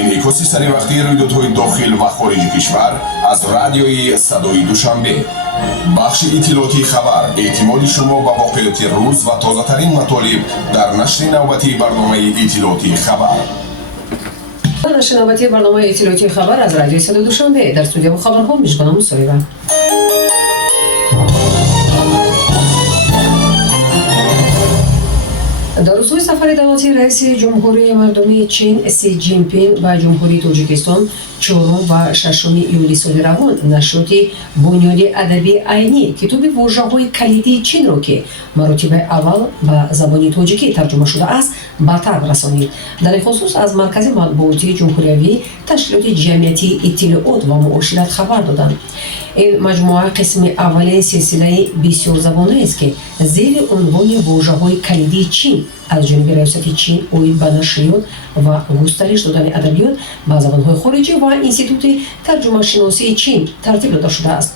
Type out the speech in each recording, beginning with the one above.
инъикоси саривақтии рӯйдодҳои дохил ва хориҷи кишвар аз радиои Садои Душанбе. бахши иттилоотии хабар эътимоди шумо ба воқеоти рӯз ва тозатарин матолиб дар нашри навбатии барномаи иттилоотии хабар. нашри навбатии барномаи иттилоотии хабар аз радиои Садои Душанбе. дар студияи хабарҳо Мишгона Мусоева. дар рӯзҳои сафари давлатии раиси ҷумҳурии мардумии чин Си Ҷинпин ба ҷумҳурии Тоҷикистон 4 ва 6 июли соли равон нашроти бунёди адабии айнӣ китоби вожаҳои калидии чинро ки маротибаи аввал ба забони тоҷикӣ тарҷума шудааст ба таб расонид. дар ин хусус аз маркази матбуотии ҷумҳуриявӣ ташкилоти ҷамъиятии иттилоот ва муошират хабар доданд. ин маҷмуа қисми аввалини силсилаи бисёрзабонаест ки зери унвони вожаҳои калидии чин аз ҷониби раёсати чин оид ба нашриёт ва густариш додани адабиёт ба забонҳои хориҷӣ ва институти тарҷумашиносии чин тартиб дода шудааст.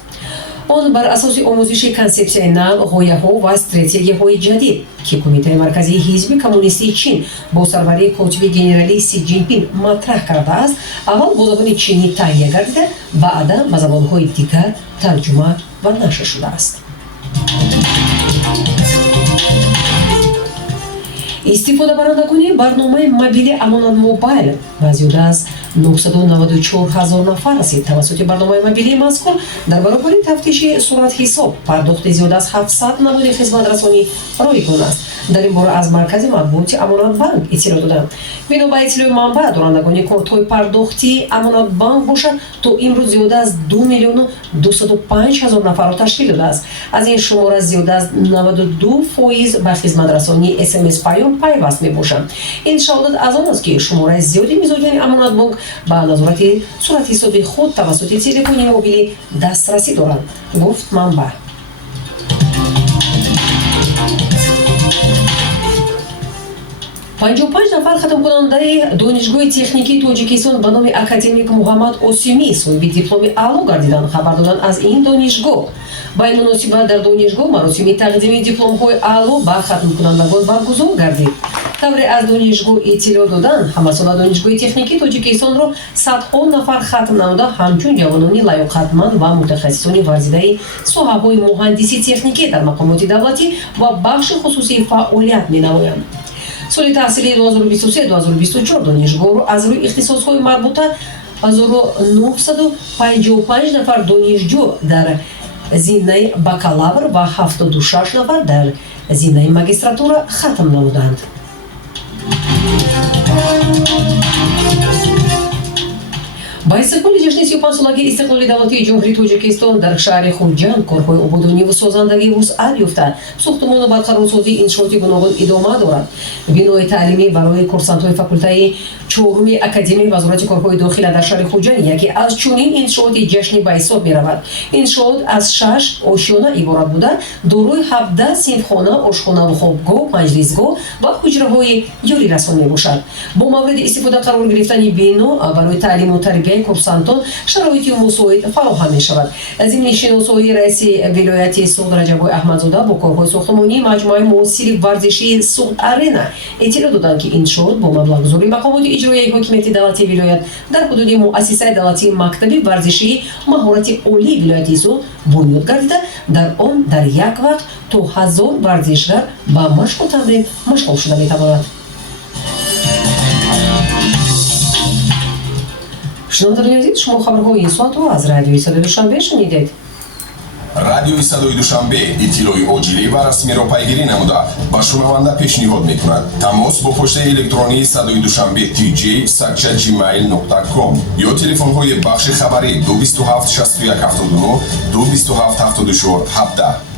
он бар асоси омӯзиши консепсияи нав, ғояҳо ва стратегияҳои ҷадид ки Кумитаи марказии ҳизби коммунистии чин бо сарварии котиби генералии Си Ҷинпин матраҳ кардааст, аввал бо забони чинӣ таҳия гардида, баъдан ба забонҳои дигар тарҷума ва нашр шудааст. истифодабарандагони барномаи мобили Амонат Мобайл ба зиёда аз 994 000 нафар расид. тавассути барномаи мобилии мазкур дар баробари тафтиши суратҳисоб пардохти зиёда аз 700 намуди хизматрасонӣ ройгон аст. дар ин бора аз маркази матбуоти Амонатбанк иттилоъ доданд. бино ба иттилои манбаъ, дорандагони кортҳои пардохтии Амонатбанк бошад то имрӯз зиёда аз 2 миллиону 205 000 нафарро ташкил додааст. аз ин шумора зиёда аз 92% ба хизматрасонии СМС паём пайваст мебошанд. ин шаҳодат аз он аст ки шумораи зиёди мизоҷони Амонатбанк ба назорати суратҳисоби худ тавассути телефони мобилӣ дастрасӣ доранд, гуфт манбаъ. 55 нафар хатмкунандаи донишгоҳи техникии Тоҷикистон ба номи академик Муҳаммад Осимӣ соҳиби дипломи аъло гардиданд. хабар доданд аз ин донишгоҳ. ба ин муносибат дар донишгоҳ маросими тақдими дипломҳои аъло ба хатмкунандагон баргузор гардид. тавре аз донишгоҳ иттилоъ доданд, ҳамасола донишгоҳи техникии Тоҷикистонро садҳо нафар хатм намуда ҳамчун ҷавонони лаёқатманд ва мутахассисони варзидаи соҳаҳои муҳандисӣ техникӣ дар мақомоти давлатӣ ва бахши хусусӣ фаъолият менамоянд. соли таҳсилии 2023-2024 донишгоҳро аз рӯи ихтисосҳои марбута 1955 нафар донишҷӯ дар зиннаи бакалавр ва 76 нафар дар зиннаи магистратура хатм намуданд. ба истиқболи ҷашни 35-солагии истиқлоли давлатии ҷумҳурии Тоҷикистон дар шаҳри Хуҷанд корҳои ободониву созандагӣ вусъат ёфта. сохтмону барқарорсозии иншооти гуногун идома дорад. бинои таълимӣ барои курсантҳои факултаи 4-уми академияи вазорати корҳои дохила дар шаҳри Хуҷанд яке аз чунин иншооти ҷашнӣ ба ҳисоб меравад. иншоот аз 6 ошёна иборат буда, дорои 17 синфхона, ошхонаву хобгоҳ, маҷлисгоҳ ва ҳуҷраҳои ёрирасон мебошад. бо мавриди истифода қарор гирифтани бино барои таълиму тарбияи курсантон шароити мусоид фароҳам мешавад. зимни шиносоии раиси вилояти Суғд Раҷабои Аҳмадзода бо корҳои сохтмонии маҷмӯаи муосири варзишии Суғд Арена иттилоъ доданд ки иншоот бо маблағгузории мақомоти иҷроияи ҳокимияти давлатии вилоят дар ҳудуди муассисаи давлатии мактаби варзишии маҳорати олии вилояти Суғд бунёд гардида, дар он дар як вақт то 1000 варзишгар ба машқу тамрин машғул шуда метавонад. шунавандарони азиз, шумо хабарҳои ин соатро аз радиои Садои Душанбе шунидед. радиои Садои Душанбе иттилои оҷилӣ ва расмиро пайгирӣ намуда ба шунаванда пешниҳод мекунад. тамос бо почтаи электронии Садои Душанбе tj@gmail.com ё телефонҳои бахши хабарӣ 227 61 79 227 74 17.